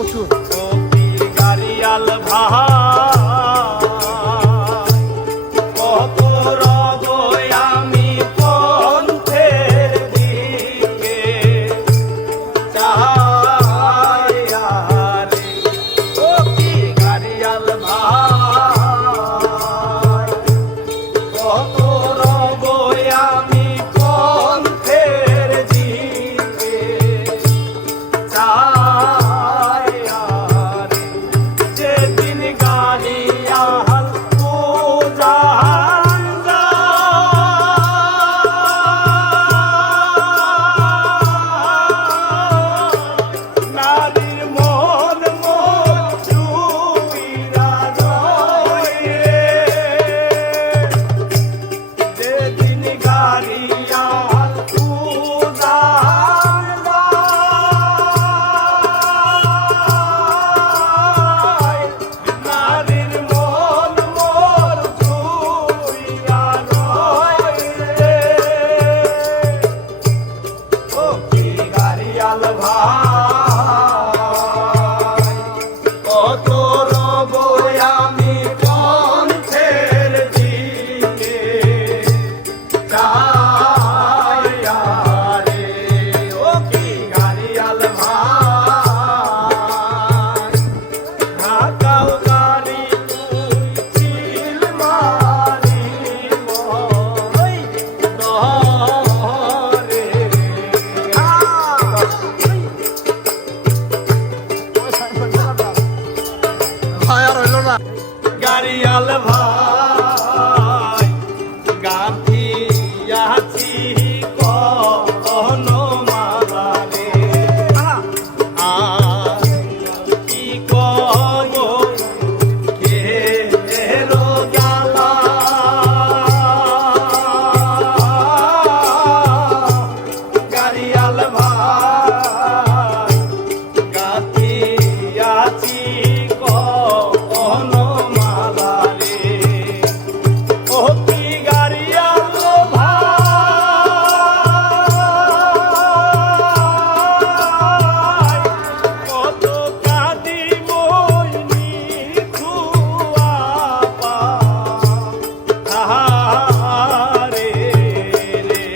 প্রচুর। গাড়িয়াল ভাই কত রব আমি পন্থের দিকে চাই রে। ও কি গাড়িয়াল ভাই কত রব আমি পন্থের দিকে চাই রে। যেদিন গাড়িয়াল উজান নারীর মন মন চুইরা যায় রে। যেদিন গাড়িয়াল উজান নারীর মন মন চুইরা যায় রে। ও কি গাড়িয়াল ভাই কত রব আমি পন্থের দিকে চাই রে। ও কি গাড়িয়াল ভাই ঢাকাও গাড়ি তুই চিল মারি ময় নরে। ভাই আর হইল না। গাড়িয়াল ভাই গাঁথিয়াছি কোন মালারে আর কি কব কে রো গালা। গাড়িয়াল ভাই গাঁথিয়াছি কোন মালারে। ও কি গাড়িয়াল ভাই কত কাঁদি মই নিথুয়া পাহাড়ে রে।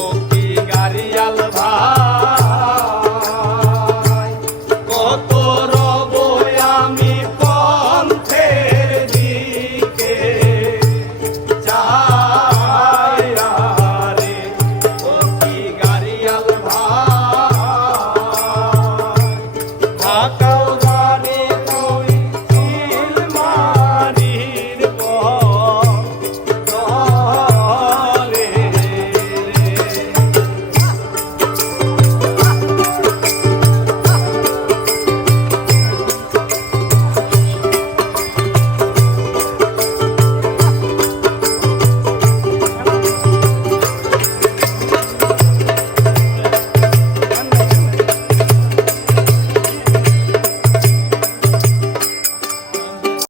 ও কি গাড়িয়াল ভাই কত রব আমি পন্থের দিকে চাই রে। ও কি গাড়িয়াল ভাই ঢাকা